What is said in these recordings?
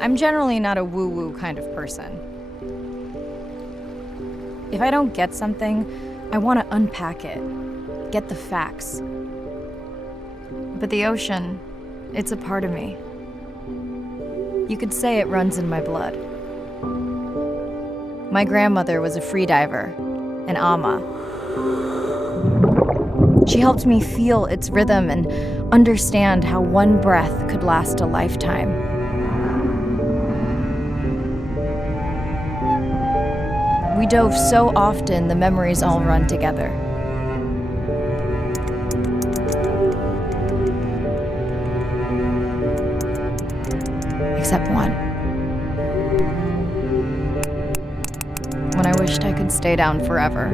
I'm generally not a woo-woo kind of person. If I don't get something, I want to unpack it, get the facts. But the ocean, it's a part of me. You could say it runs in my blood. My grandmother was a freediver, an ama. She helped me feel its rhythm and understand how one breath could last a lifetime. We dove so often, the memories all run together. Except one. When I wished I could stay down forever.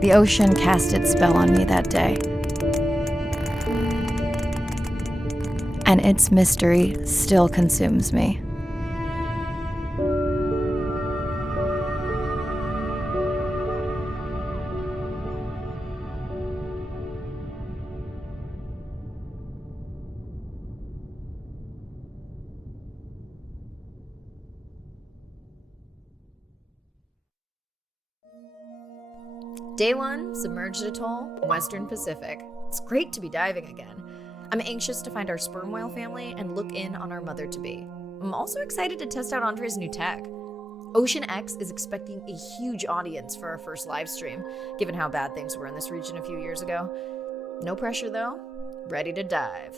The ocean cast its spell on me that day. And its mystery still consumes me. Day 1, submerged atoll, Western Pacific. It's great to be diving again. I'm anxious to find our sperm whale family and look in on our mother-to-be. I'm also excited to test out Andre's new tech. Ocean X is expecting a huge audience for our first live stream, given how bad things were in this region a few years ago. No pressure though, ready to dive.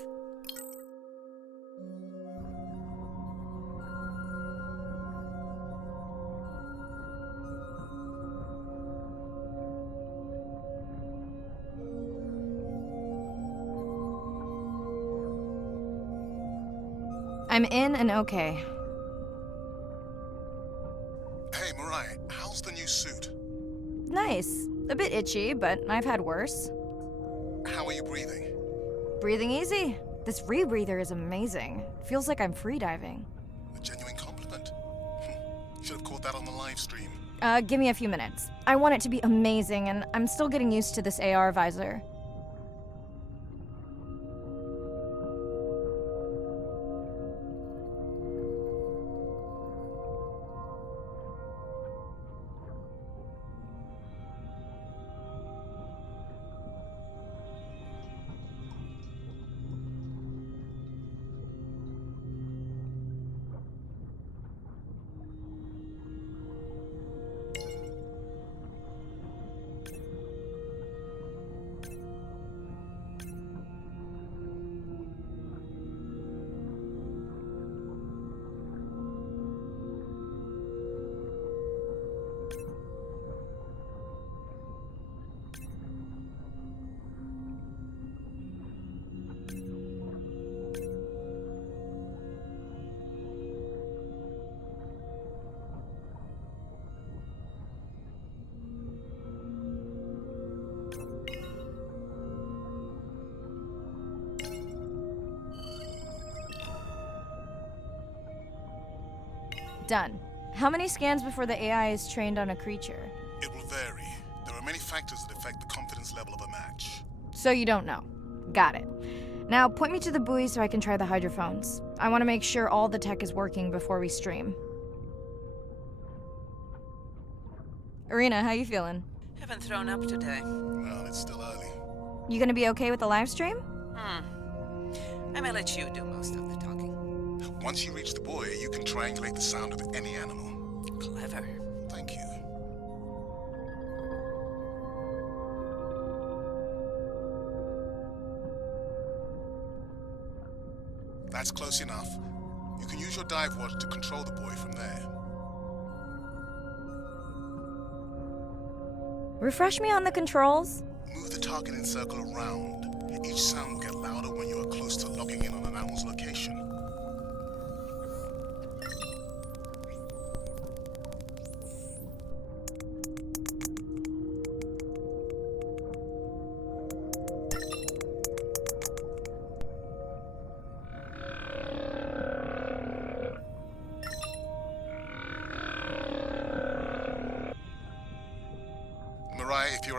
I'm in and okay. Hey, Mariah, how's the new suit? Nice. A bit itchy, but I've had worse. How are you breathing? Breathing easy. This rebreather is amazing. Feels like I'm freediving. A genuine compliment. Should have caught that on the live stream. Give me a few minutes. I want it to be amazing, and I'm still getting used to this AR visor. Done. How many scans before the AI is trained on a creature? It will vary. There are many factors that affect the confidence level of a match. So you don't know. Got it. Now point me to the buoy so I can try the hydrophones. I want to make sure all the tech is working before we stream. Irina, how you feeling? Haven't thrown up today. Well, it's still early. You gonna be okay with the live stream? I may let you do most of the talking. Once you reach the buoy, you can triangulate the sound of any animal. Clever. Thank you. That's close enough. You can use your dive watch to control the buoy from there. Refresh me on the controls. Move the target and circle around. Each sound will get louder when you are close to locking in on an animal's location.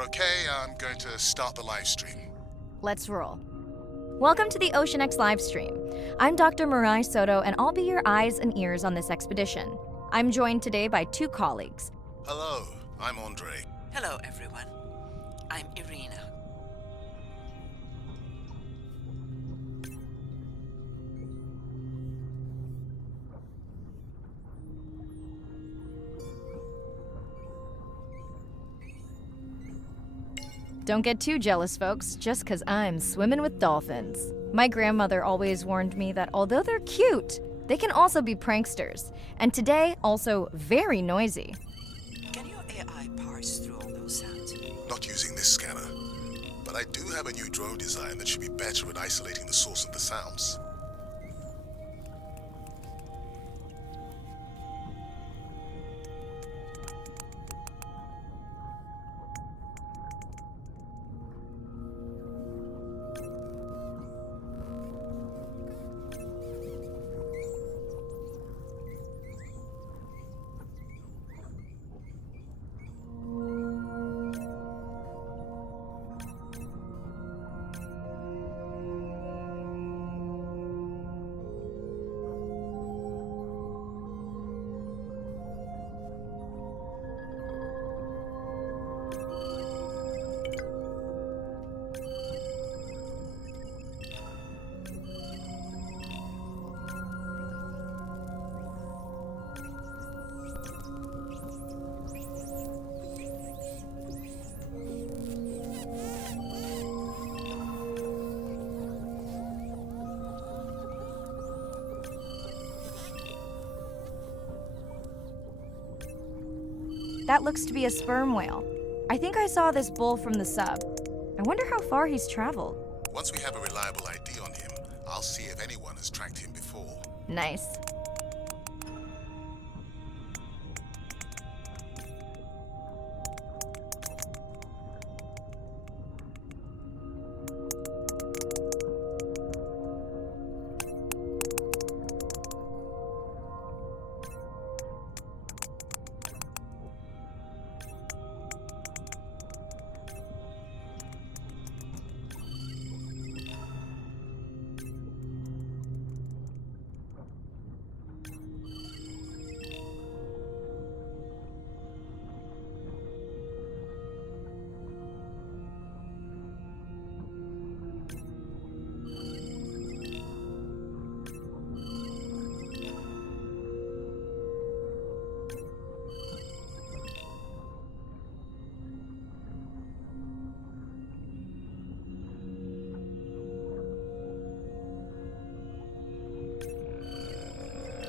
okay, I'm going to start the live stream. Let's roll. Welcome to the OceanX live stream. I'm Dr. Mirai Soto, and I'll be your eyes and ears on this expedition. I'm joined today by two colleagues. Hello, I'm Andre. Hello, everyone. I'm Irina. Don't get too jealous, folks, just because I'm swimming with dolphins. My grandmother always warned me that although they're cute, they can also be pranksters, and today, also very noisy. Can your AI parse through all those sounds? Not using this scanner, but I do have a new drone design that should be better at isolating the source of the sounds. That looks to be a sperm whale. I think I saw this bull from the sub. I wonder how far he's traveled. Once we have a reliable ID on him, I'll see if anyone has tracked him before. Nice.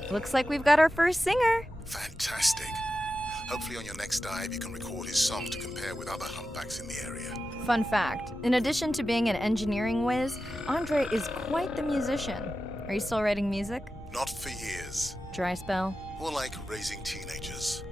Looks like we've got our first singer. Fantastic. Hopefully on your next dive you can record his song to compare with other humpbacks in the area. Fun fact, in addition to being an engineering whiz, Andre is quite the musician. Are you still writing music? Not for years. Dry spell? More like raising teenagers.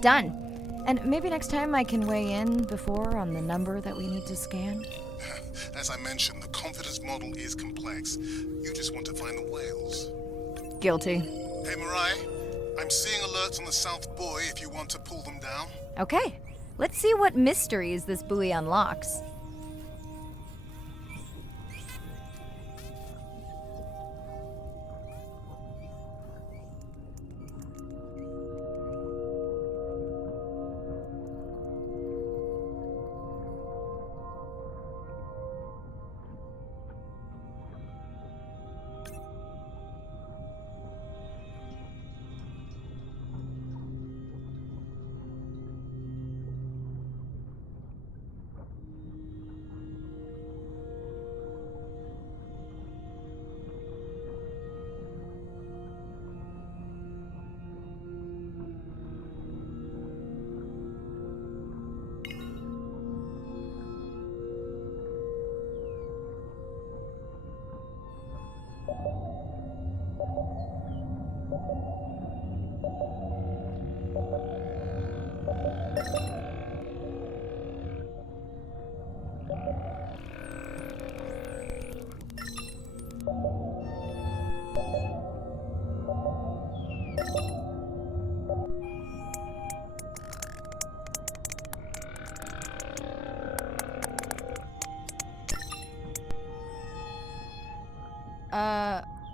Done. And maybe next time I can weigh in before on the number that we need to scan? As I mentioned, the confidence model is complex. You just want to find the whales. Guilty. Hey, Mirai, I'm seeing alerts on the South Buoy if you want to pull them down. Okay, let's see what mysteries this buoy unlocks.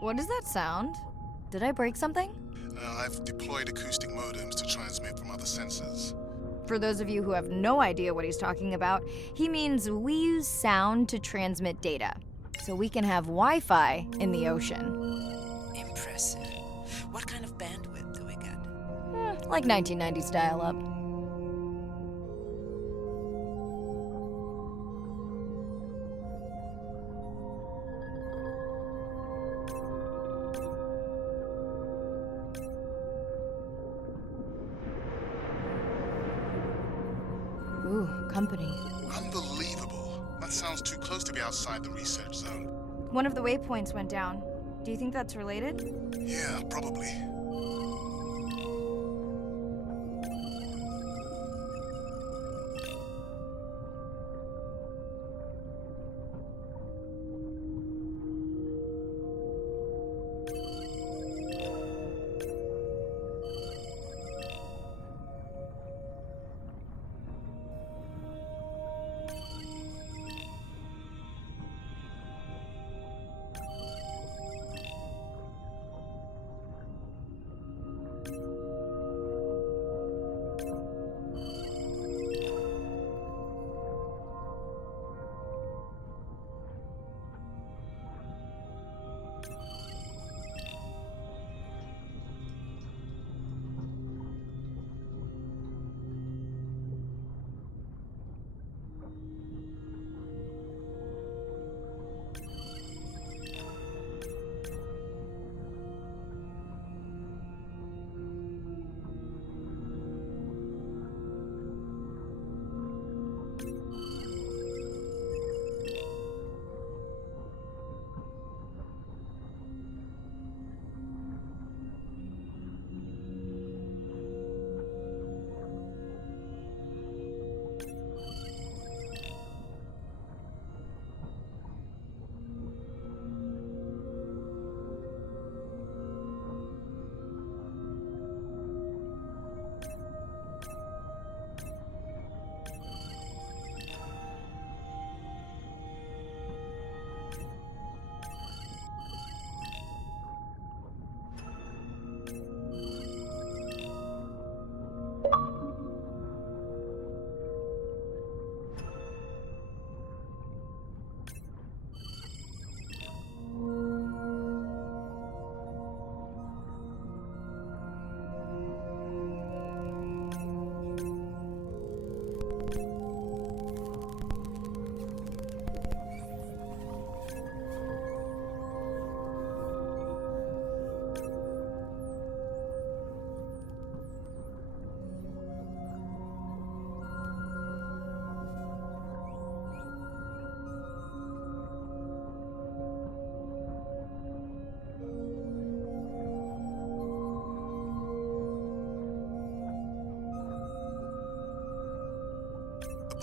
What does that sound? Did I break something? I've deployed acoustic modems to transmit from other sensors. For those of you who have no idea what he's talking about, he means we use sound to transmit data, so we can have Wi-Fi in the ocean. Impressive. What kind of bandwidth do we get? Like 1990s dial-up. Ooh, company. Unbelievable. That sounds too close to be outside the research zone. One of the waypoints went down. Do you think that's related? Yeah, probably.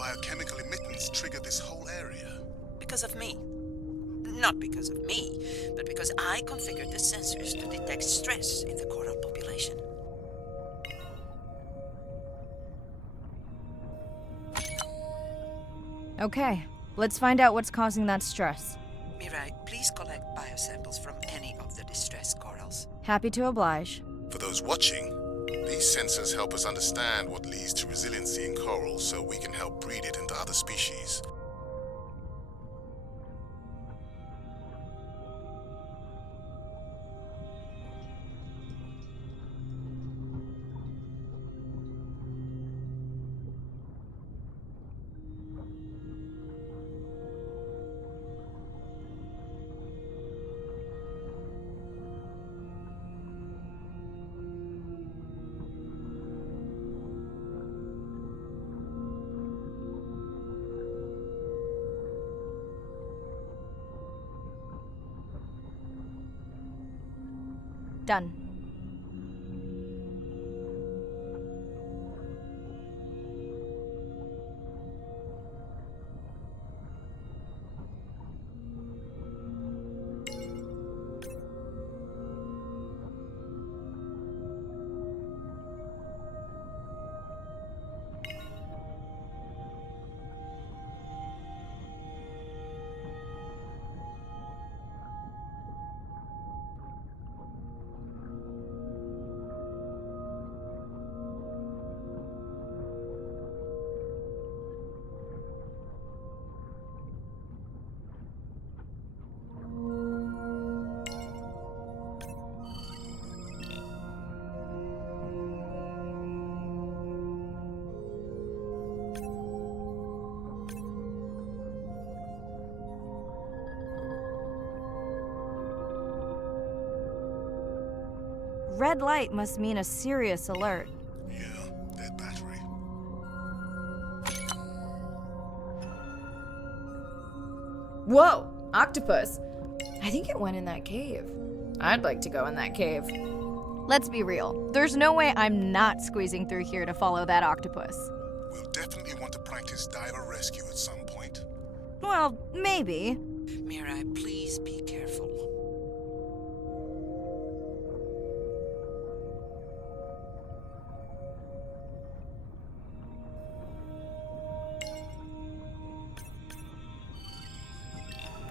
biochemical emittance triggered this whole area? Because of me. Not because of me, but because I configured the sensors to detect stress in the coral population. Okay, let's find out what's causing that stress. Mirai, please collect biosamples from any of the distressed corals. Happy to oblige. For those watching, these sensors help us understand what leads to resiliency in coral so we can help breed it into other species. Done. Red light must mean a serious alert. Yeah, dead battery. Whoa! Octopus! I think it went in that cave. I'd like to go in that cave. Let's be real. There's no way I'm not squeezing through here to follow that octopus. We'll definitely want to practice diver rescue at some point. Well, maybe. Mirai, please be careful.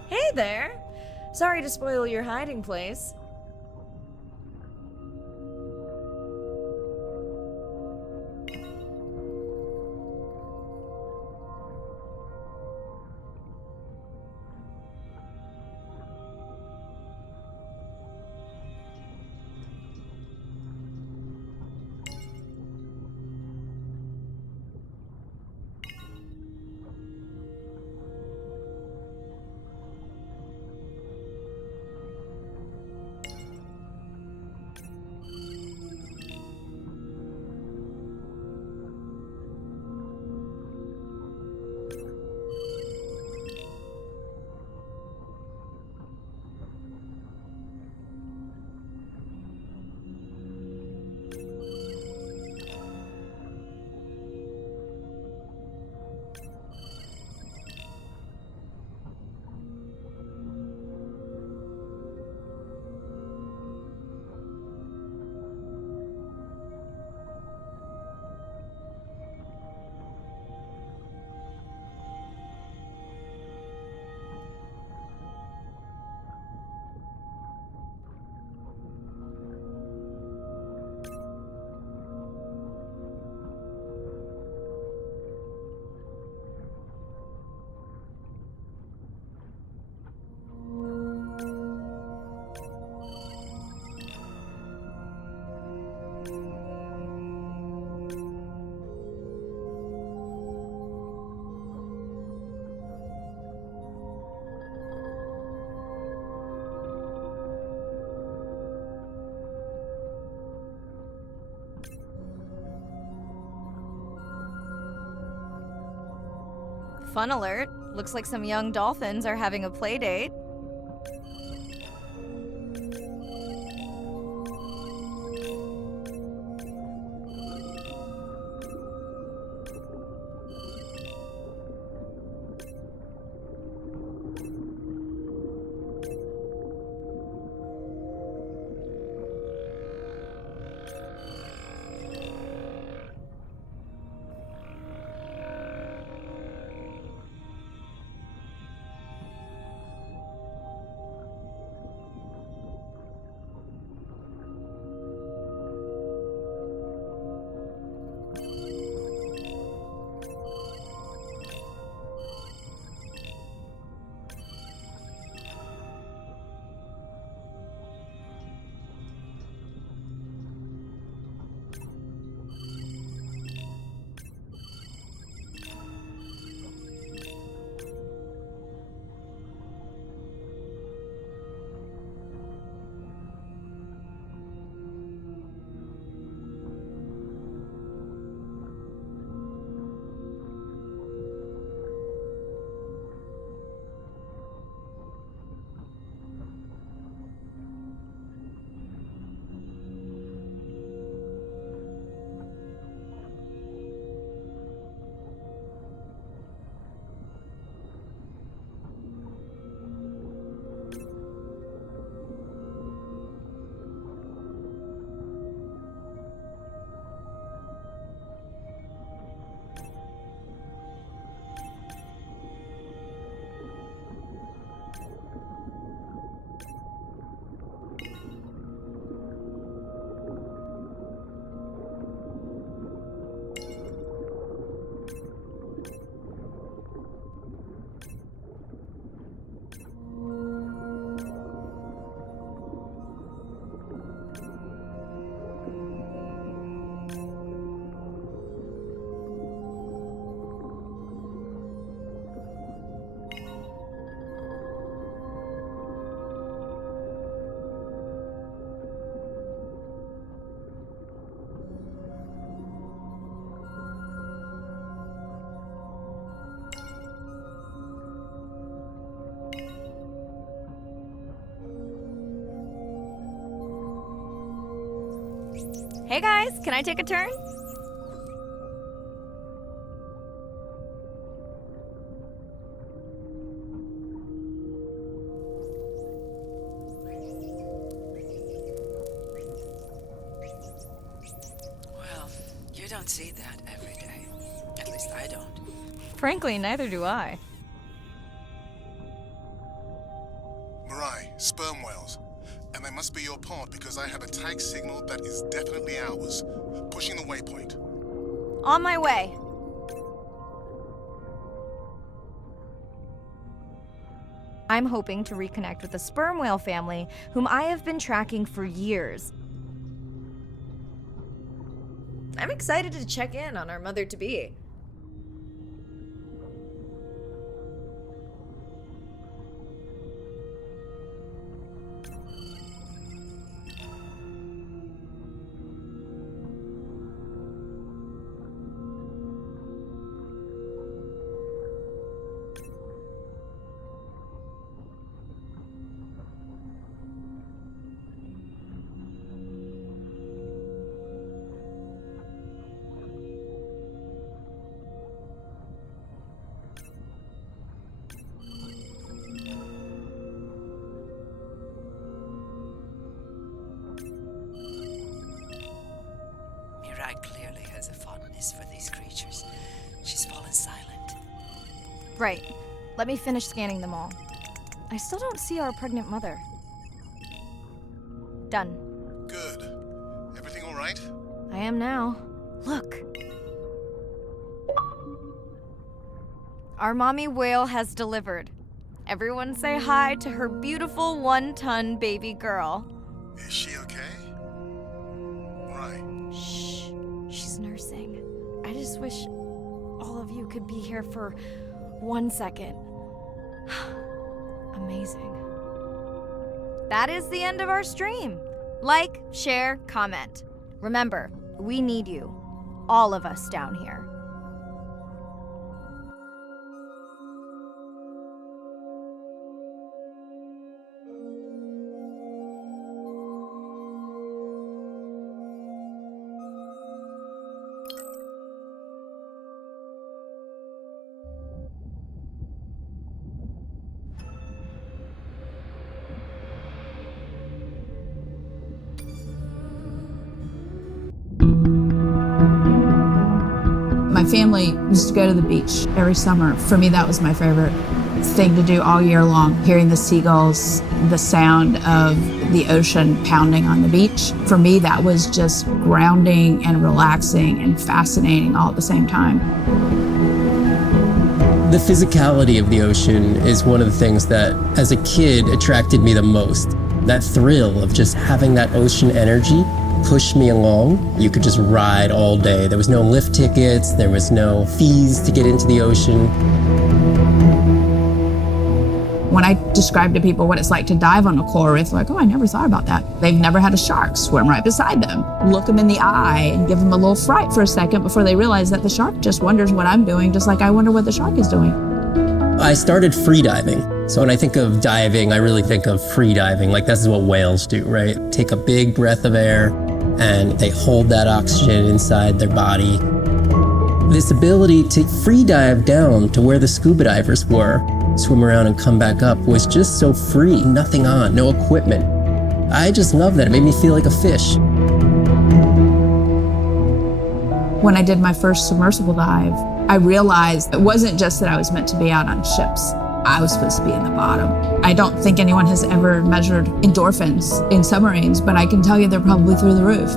Hey there! Sorry to spoil your hiding place. Fun alert. Looks like some young dolphins are having a play date. Hey guys, can I take a turn? Well, you don't see that every day. At least I don't. Frankly, neither do I. Mirai, sperm whales. And they must be your pod because I have a tag signal that is definitely ours. Pushing the waypoint. On my way. I'm hoping to reconnect with the sperm whale family, whom I have been tracking for years. I'm excited to check in on our mother-to-be. Mirai clearly has a fondness for these creatures. She's fallen silent. Right. Let me finish scanning them all. I still don't see our pregnant mother. Done. Good. Everything all right? I am now. Look. Our mommy whale has delivered. Everyone say hi to her beautiful 1-ton baby girl. Is she okay? Right. Shh. She's nursing. I just wish all of you could be here for 1 second. Amazing. That is the end of our stream. Like, share, comment. Remember, we need you. All of us down here. My family used to go to the beach every summer. For me, that was my favorite thing to do all year long, hearing the seagulls, the sound of the ocean pounding on the beach. For me, that was just grounding and relaxing and fascinating all at the same time. The physicality of the ocean is one of the things that, as a kid, attracted me the most. That thrill of just having that ocean energy push me along. You could just ride all day. There was no lift tickets, there was no fees to get into the ocean. When I describe to people what it's like to dive on a coral reef, they're like, oh, I never thought about that. They've never had a shark swim right beside them. Look them in the eye and give them a little fright for a second before they realize that the shark just wonders what I'm doing, just like I wonder what the shark is doing. I started free diving. So when I think of diving, I really think of free diving. Like, this is what whales do, right? Take a big breath of air and they hold that oxygen inside their body. This ability to free dive down to where the scuba divers were, swim around and come back up, was just so free, nothing on, no equipment. I just love that. It made me feel like a fish. When I did my first submersible dive, I realized it wasn't just that I was meant to be out on ships. I was supposed to be in the bottom. I don't think anyone has ever measured endorphins in submarines, but I can tell you they're probably through the roof.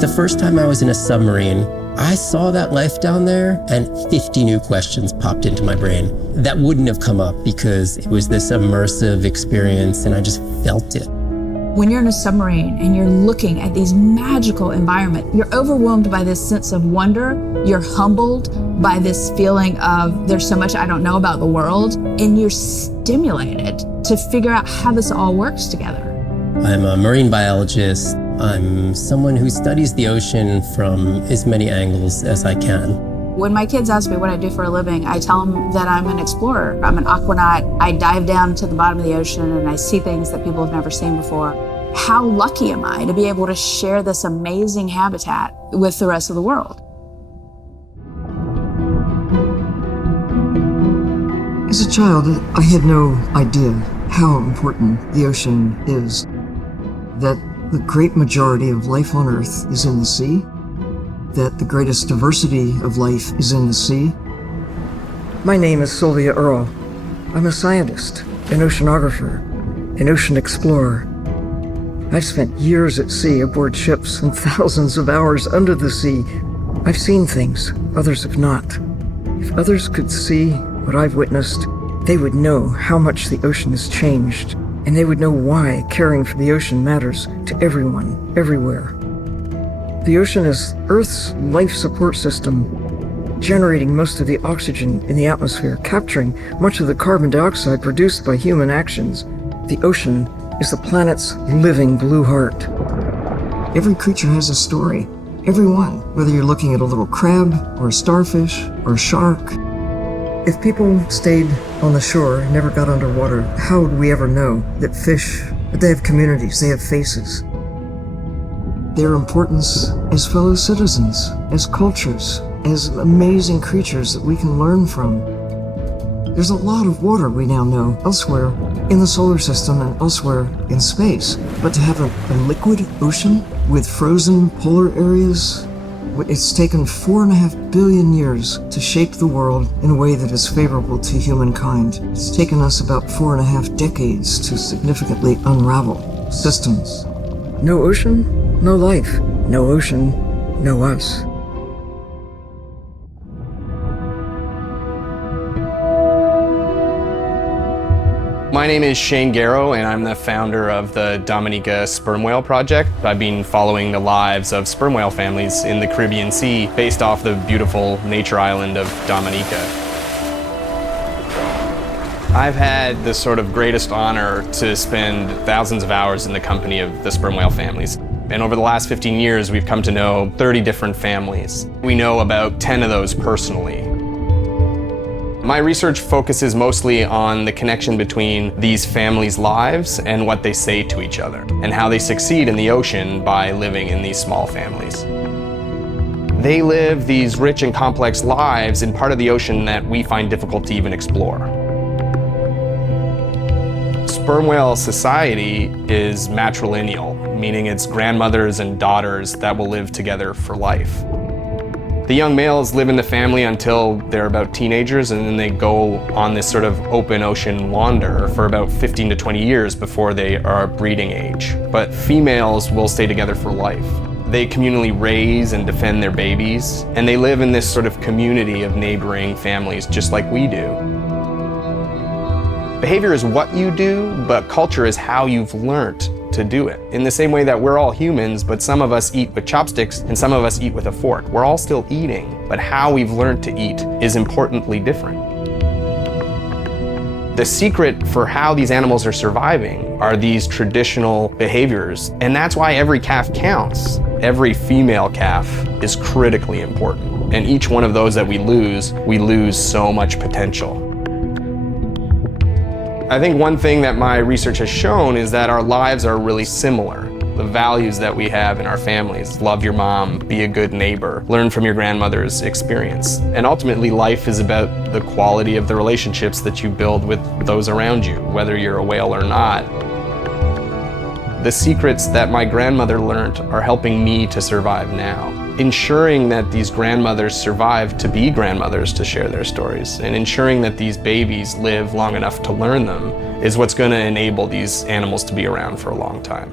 The first time I was in a submarine, I saw that life down there and 50 new questions popped into my brain that wouldn't have come up because it was this immersive experience and I just felt it. When you're in a submarine and you're looking at these magical environments, you're overwhelmed by this sense of wonder. You're humbled by this feeling of there's so much I don't know about the world, and you're stimulated to figure out how this all works together. I'm a marine biologist. I'm someone who studies the ocean from as many angles as I can. When my kids ask me what I do for a living, I tell them that I'm an explorer. I'm an aquanaut. I dive down to the bottom of the ocean and I see things that people have never seen before. how lucky am I to be able to share this amazing habitat with the rest of the world? As a child, I had no idea how important the ocean is, that the great majority of life on Earth is in the sea, that the greatest diversity of life is in the sea. My name is Sylvia Earle. I'm a scientist, an oceanographer, an ocean explorer. I've spent years at sea aboard ships and thousands of hours under the sea. I've seen things others have not. If others could see what I've witnessed, they would know how much the ocean has changed, and they would know why caring for the ocean matters to everyone, everywhere. The ocean is Earth's life support system, generating most of the oxygen in the atmosphere, capturing much of the carbon dioxide produced by human actions. The ocean is the planet's living blue heart. Every creature has a story. Every one, whether you're looking at a little crab, or a starfish, or a shark. If people stayed on the shore and never got underwater, how would we ever know that fish, that they have communities, they have faces? Their importance as fellow citizens, as cultures, as amazing creatures that we can learn from. There's a lot of water we now know elsewhere in the solar system and elsewhere in space. But to have a liquid ocean with frozen polar areas, it's taken 4.5 billion years to shape the world in a way that is favorable to humankind. It's taken us about 4.5 decades to significantly unravel systems. No ocean, no life. No ocean, no us. My name is Shane Garrow, and I'm the founder of the Dominica Sperm Whale Project. I've been following the lives of sperm whale families in the Caribbean Sea based off the beautiful nature island of Dominica. I've had the sort of greatest honor to spend thousands of hours in the company of the sperm whale families. And over the last 15 years, we've come to know 30 different families. We know about 10 of those personally. My research focuses mostly on the connection between these families' lives and what they say to each other, and how they succeed in the ocean by living in these small families. They live these rich and complex lives in part of the ocean that we find difficult to even explore. Sperm whale society is matrilineal, meaning it's grandmothers and daughters that will live together for life. The young males live in the family until they're about teenagers, and then they go on this sort of open ocean wander for about 15 to 20 years before they are breeding age. But females will stay together for life. They communally raise and defend their babies, and they live in this sort of community of neighboring families just like we do. Behavior is what you do, but culture is how you've learned to do it. In the same way that we're all humans, but some of us eat with chopsticks and some of us eat with a fork. We're all still eating, but how we've learned to eat is importantly different. The secret for how these animals are surviving are these traditional behaviors, and that's why every calf counts. Every female calf is critically important, and each one of those that we lose so much potential. I think one thing that my research has shown is that our lives are really similar. The values that we have in our families, love your mom, be a good neighbor, learn from your grandmother's experience. And ultimately, life is about the quality of the relationships that you build with those around you, whether you're a whale or not. The secrets that my grandmother learned are helping me to survive now. Ensuring that these grandmothers survive to be grandmothers to share their stories, and ensuring that these babies live long enough to learn them is what's going to enable these animals to be around for a long time.